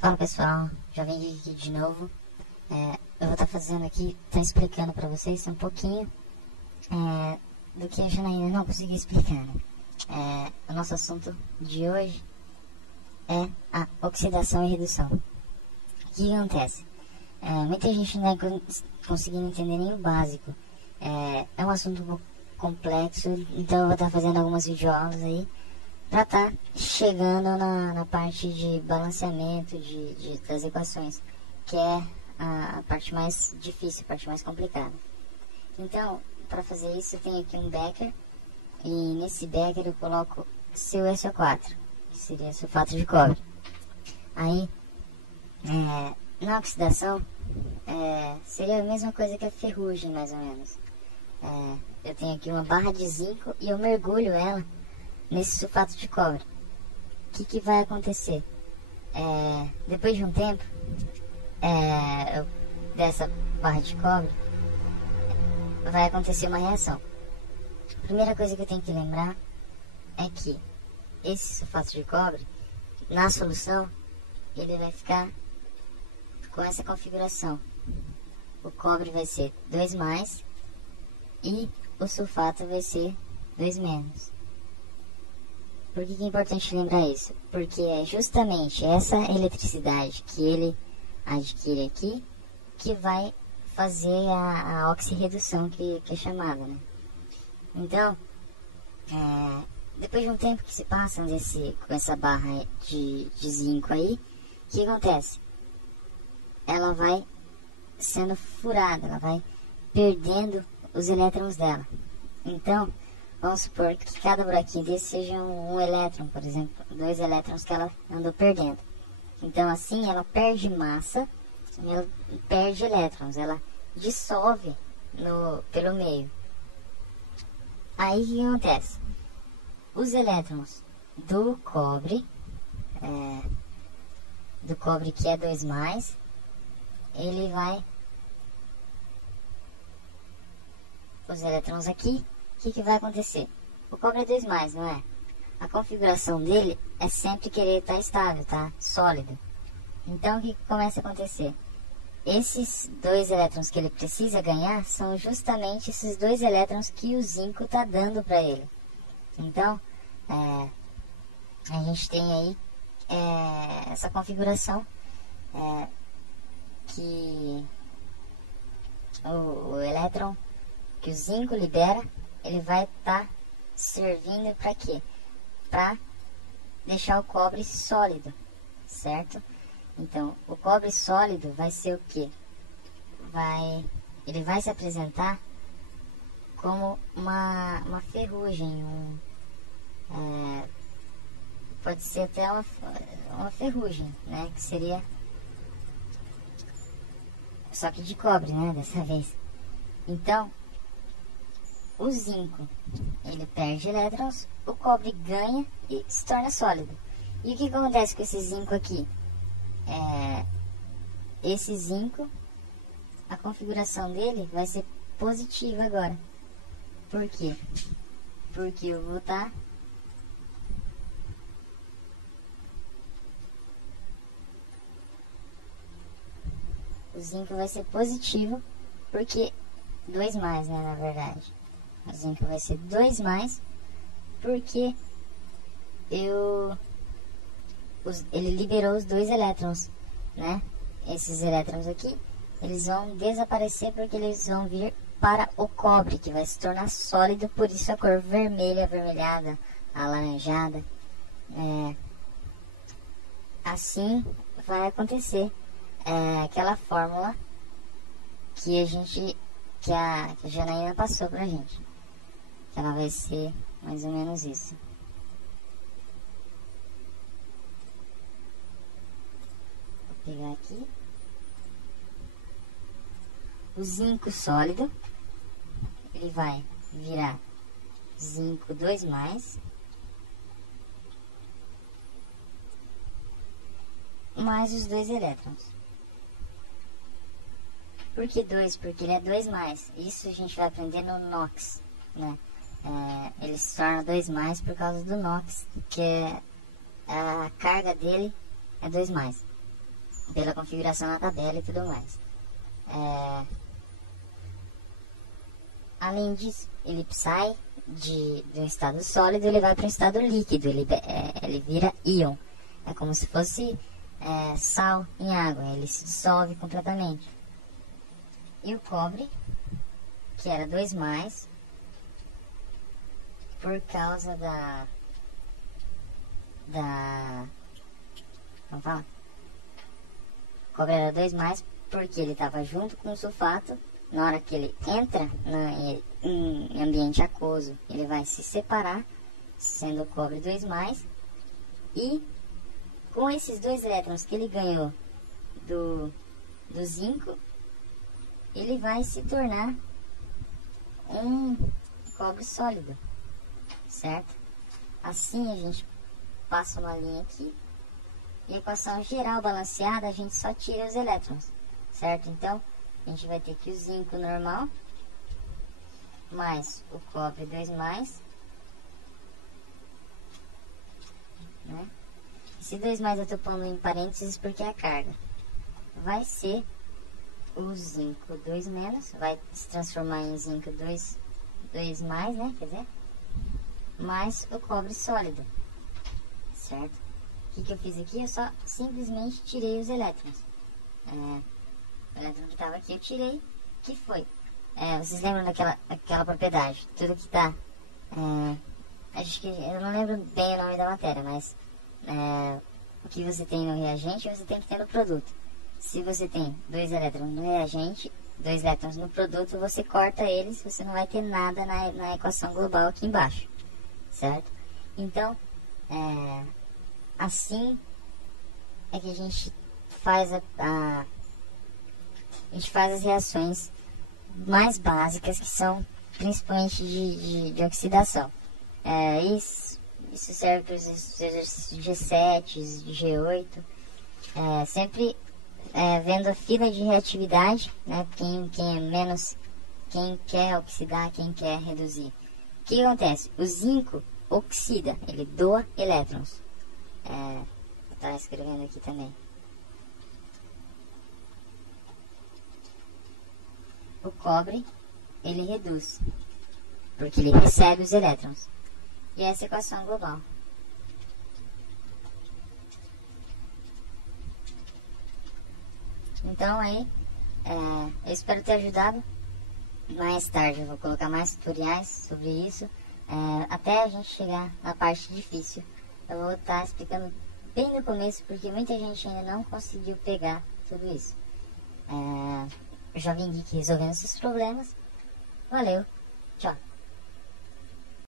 Fala pessoal, já vim aqui de novo. Eu vou estar fazendo aqui, explicando para vocês um pouquinho do que a Janaína não conseguiu explicar, né? O nosso assunto de hoje é a oxidação e redução. O que acontece? Muita gente não está conseguindo entender nem o básico. É um assunto um pouco complexo, então eu vou estar fazendo algumas videoaulas aí para estar chegando na parte de balanceamento das equações, que é a parte mais difícil, a parte mais complicada. Então, para fazer isso, eu tenho aqui um becker, e nesse becker eu coloco CuSO4, que seria sulfato de cobre. Aí, na oxidação, seria a mesma coisa que a ferrugem, mais ou menos. Eu tenho aqui uma barra de zinco e eu mergulho ela nesse sulfato de cobre. O que vai acontecer? Depois de um tempo dessa barra de cobre, vai acontecer uma reação. A primeira coisa que eu tenho que lembrar é que esse sulfato de cobre, na solução, ele vai ficar com essa configuração. O cobre vai ser 2+, e o sulfato vai ser 2-. Por que é importante lembrar isso? Porque é justamente essa eletricidade que ele adquire aqui que vai fazer a oxirredução que é chamada, né? Então, depois de um tempo que se passa com essa barra de zinco aí, o que acontece? Ela vai sendo furada, ela vai perdendo os elétrons dela. Então, vamos supor que cada buraquinho desse seja um elétron, por exemplo, 2 elétrons que ela andou perdendo. Então, assim, ela perde massa, ela perde elétrons, ela dissolve pelo meio. Aí, o que acontece? Os elétrons do cobre que é 2+, ele vai... Os elétrons aqui, o que vai acontecer? O cobre é 2+, não é? A configuração dele é sempre querer estar estável, tá? Sólido. Então, o que começa a acontecer? Esses 2 elétrons que ele precisa ganhar são justamente esses 2 elétrons que o zinco está dando para ele. Então, a gente tem aí essa configuração que o elétron que o zinco libera, ele vai estar servindo para quê? Para deixar o cobre sólido, certo? Então, o cobre sólido vai ser o quê? Ele vai se apresentar como uma ferrugem, pode ser até uma ferrugem, né? Que seria só que de cobre, né? Dessa vez. Então, o zinco, ele perde elétrons, o cobre ganha e se torna sólido. E o que acontece com esse zinco aqui? Esse zinco, a configuração dele vai ser positiva agora. Por quê? Porque eu vou estar... O zinco vai ser positivo, porque 2+, né, na verdade. O zinco vai ser 2+, porque ele liberou os 2 elétrons, né? Esses elétrons aqui, eles vão desaparecer porque eles vão vir para o cobre, que vai se tornar sólido, por isso a cor vermelha, avermelhada, alaranjada. Assim vai acontecer aquela fórmula que a Janaína passou pra gente. Ela vai ser mais ou menos isso. Vou pegar aqui. O zinco sólido, ele vai virar zinco 2+, mais os 2 elétrons. Por que 2? Porque ele é 2+. Isso a gente vai aprender no NOx, né? Ele se torna 2+ por causa do NOx, que a carga dele é 2+. pela configuração na tabela e tudo mais. Além disso, ele sai de um estado sólido, ele vai para um estado líquido, ele vira íon. É como se fosse sal em água, ele se dissolve completamente. E o cobre, que era 2+, por causa vamos falar? O cobre era 2+, porque ele estava junto com o sulfato. Na hora que ele entra em ambiente aquoso, ele vai se separar, sendo o cobre 2+, e com esses 2 elétrons que ele ganhou do zinco, ele vai se tornar um cobre sólido, certo? Assim a gente passa uma linha aqui, e a equação geral balanceada a gente só tira os elétrons, certo? Então a gente vai ter que o zinco normal mais o cobre 2+, né? Esse 2+ eu estou pondo em parênteses porque é a carga. Vai ser o zinco 2-, vai se transformar em zinco 2+, né? Quer dizer, mais o cobre sólido, certo? O que eu fiz aqui? Eu só simplesmente tirei os elétrons. O elétron que estava aqui eu tirei, que foi. Vocês lembram daquela propriedade? Tudo que está... acho que eu não lembro bem o nome da matéria, mas o que você tem no reagente, você tem que ter no produto. Se você tem 2 elétrons no reagente, 2 elétrons no produto, você corta eles, você não vai ter nada na equação global aqui embaixo, certo? Então, assim é que a gente faz a gente faz as reações mais básicas, que são principalmente de oxidação. Isso serve para os exercícios G7, G8, sempre vendo a fila de reatividade, né? Quem quer oxidar, quem quer reduzir. O que acontece? O zinco oxida, ele doa elétrons. Tá escrevendo aqui também. O cobre, ele reduz, porque ele recebe os elétrons. E essa é a equação global. Então aí, eu espero ter ajudado. Mais tarde eu vou colocar mais tutoriais sobre isso, até a gente chegar na parte difícil. Eu vou estar explicando bem no começo, porque muita gente ainda não conseguiu pegar tudo isso. Eu já vim aqui resolvendo esses problemas. Valeu, tchau.